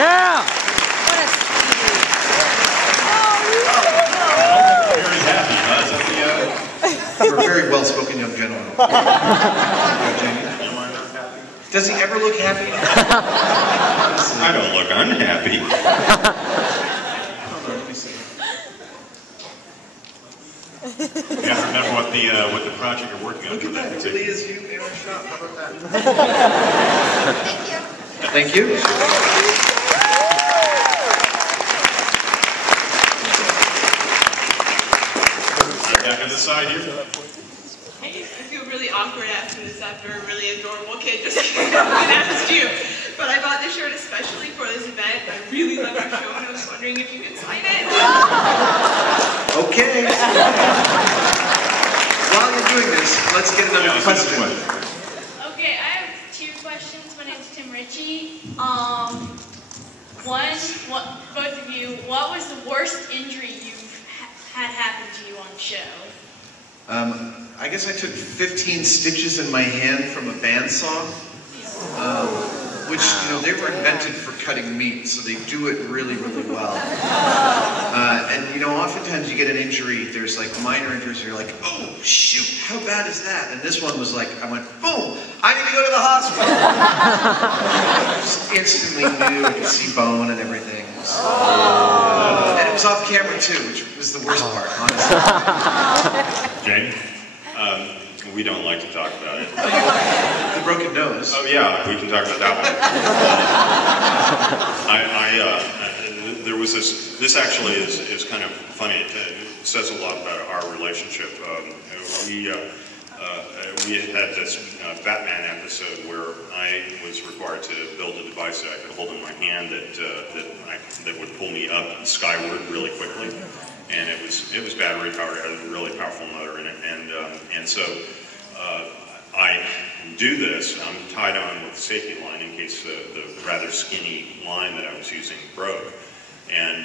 Yeah! Very happy, huh? Is that the, You're a very well-spoken young gentleman. Am I not happy? Does he ever look happy? I don't look unhappy. Hold on, let me see. You have to remember what the project you're working on. Look at that. That's It really it. is you in our shop. How about that? Thank you. Back on the side here. Hey, I feel really awkward after this, after a really adorable kid just came up and asked you. But I bought this shirt especially for this event. I really love your show and I was wondering if you could sign it. Okay. While you're doing this, let's get another question. Okay, I have 2 questions. My name's Tim Ritchie. Both of you, what was the worst injury you've had happen to you on the show? I guess I took 15 stitches in my hand from a bandsaw, which, you know, they were invented for cutting meat, so they do it really, really well. And, you know, oftentimes you get an injury, there's like minor injuries, you're like, oh, shoot, how bad is that? And this one was like, I went, boom, I need to go to the hospital. Just instantly knew, I could see bone and everything. And it was off camera too, which was the worst part, honestly. Jane? We don't like to talk about it. The broken nose. Oh yeah, we can talk about that one. There was this actually is kind of funny. It says a lot about our relationship. We had this Batman episode where I was required to build a device that I could hold in my hand that would pull me up skyward really quickly, and it was battery powered. It had a really powerful motor in it, and so I do this. I'm tied on with a safety line in case the rather skinny line that I was using broke, and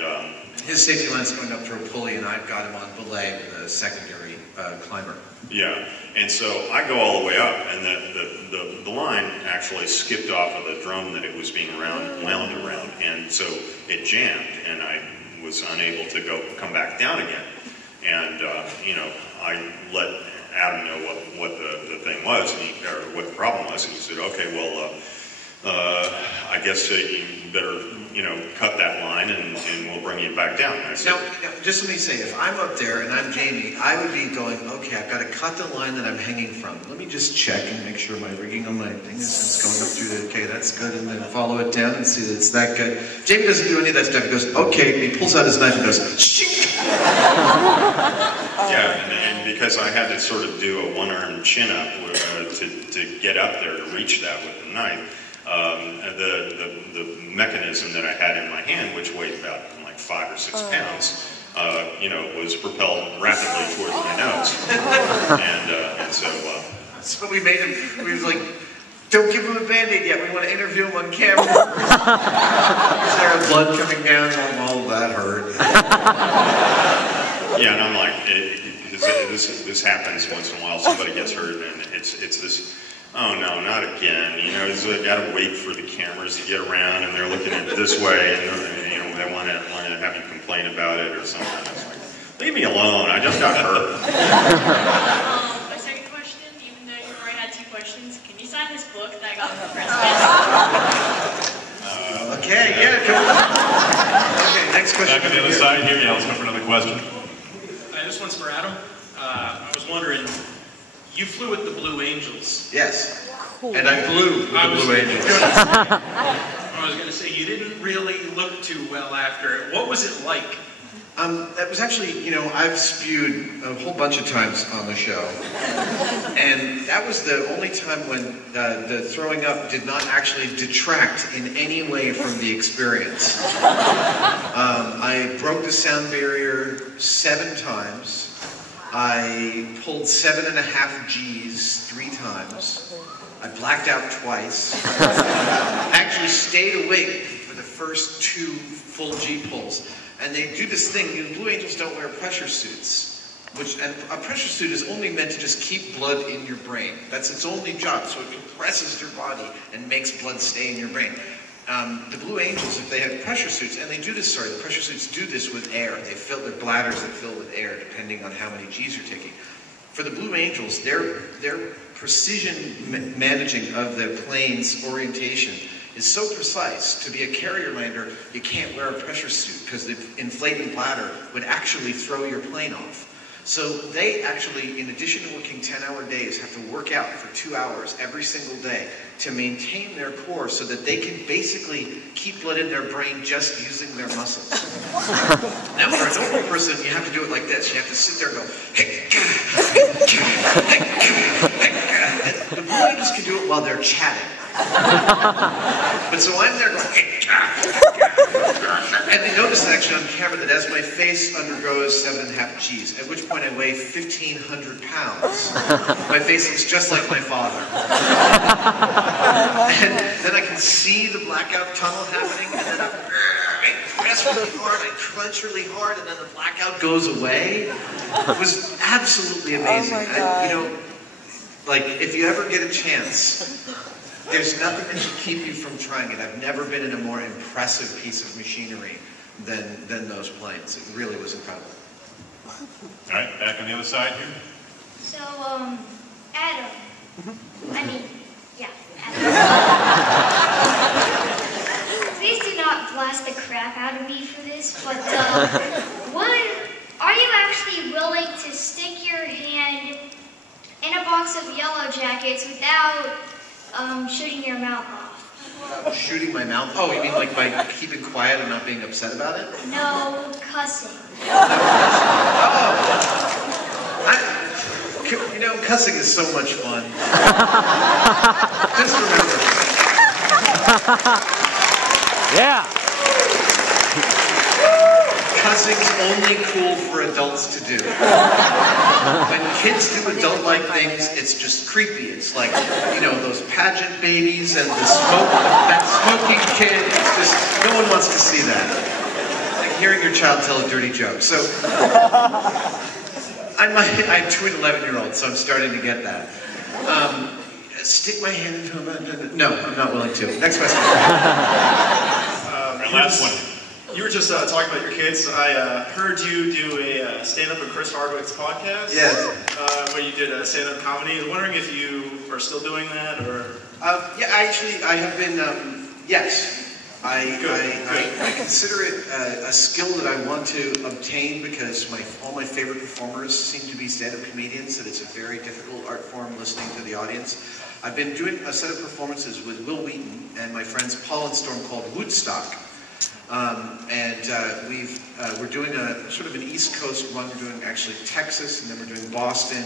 his safety line's going up through a pulley, and I've got him on belay with a secondary climber. Yeah, and so I go all the way up, and the line actually skipped off of the drum that it was being wound around, and so it jammed, and I was unable to come back down again. And you know, I let Adam know what the thing was, or what the problem was, and he said, okay, well, I guess you better, you know, cut that line and we'll bring you back down. And I said, now, just let me say, if I'm up there and I'm Jamie, I would be going, okay, I've got to cut the line that I'm hanging from. Let me just check and make sure my rigging on my thing is going up through the, okay, that's good, and then follow it down and see that it's that good. Jamie doesn't do any of that stuff. He goes, okay, he pulls out his knife and goes, shoot! Yeah, and because I had to sort of do a one-arm chin-up to get up there to reach that with the knife, the mechanism that I had in my hand, which weighed about like 5 or 6 pounds, you know, was propelled rapidly towards my nose, and so. So we made him. We was like, don't give him a Band-Aid yet. We want to interview him on camera. Is there blood coming down? Oh, that hurt. Yeah, and I'm like, this happens once in a while. Somebody gets hurt, and it's this. Oh no, not again. You know, I got to wait for the cameras to get around, and they're looking at it this way, and you know, they want to have you complain about it or something. It's like, leave me alone. I just got hurt. My second question, even though you already had 2 questions, can you sign this book that I got for Christmas? Okay, yeah, come on. Okay, next question. Back on the other side here. Yeah, let's go for another question. This one's for Adam. I was wondering, you flew with the Blue Angels. Yes. Cool. And I flew with the Blue Angels. I was going to say, you didn't really look too well after it. What was it like? That was actually, you know, I've spewed a whole bunch of times on the show. And that was the only time when the throwing up did not actually detract in any way from the experience. I broke the sound barrier 7 times. I pulled 7.5 Gs 3 times. I blacked out twice. I actually stayed awake for the first 2 full G pulls. And they do this thing, you know, Blue Angels don't wear pressure suits. And a pressure suit is only meant to just keep blood in your brain. That's its only job, so it compresses your body and makes blood stay in your brain. The Blue Angels, if they have pressure suits, and they do this, the pressure suits do this with air. They fill their bladders that fill with air, depending on how many G's you're taking. For the Blue Angels, their precision managing of the plane's orientation is so precise. To be a carrier lander, you can't wear a pressure suit because the inflating bladder would actually throw your plane off. So they actually, in addition to working 10-hour days, have to work out for 2 hours every single day to maintain their core so that they can basically keep blood in their brain just using their muscles. Now, for a normal person, you have to do it like this. You have to sit there and go, the Blue Angels can do it while they're chatting. But so I'm there going, and they notice actually on camera that as my face undergoes 7.5 G's, at which point I weigh 1,500 pounds. My face looks just like my father. And then I can see the blackout tunnel happening, and then I press really hard, I crunch really hard, and then the blackout goes away. It was absolutely amazing. Oh my God. Like, if you ever get a chance, there's nothing that should keep you from trying it. I've never been in a more impressive piece of machinery than those planes. It really was incredible. All right, back on the other side here. So, Adam. Adam. Please do not blast the crap out of me for this, but, are you actually willing to stick your hand in a box of Yellow Jackets without shooting your mouth off? Shooting my mouth? Oh, you mean like by keeping quiet and not being upset about it? No, cussing. You know, cussing is so much fun. Just remember. Yeah. Cussing's only cool for adults to do. When kids do adult-like things, it's just creepy. It's like, you know, those pageant babies and that smoking kid. It's just, no one wants to see that. Like hearing your child tell a dirty joke. So, I have two 11-year-olds, so I'm starting to get that. Stick my hand into a... No, I'm not willing to. Next question. Our last one. You were just talking about your kids. I heard you do a stand-up with Chris Hardwick's podcast. Yes. Where you did a stand-up comedy. I'm wondering if you are still doing that, or... Yeah, actually, I have been, yes. I consider it a skill that I want to obtain because all my favorite performers seem to be stand-up comedians, and it's a very difficult art form listening to the audience. I've been doing a set of performances with Will Wheaton and my friends Paul and Storm called Woodstock. We're doing a sort of an East Coast run. We're doing actually Texas, and then we're doing Boston,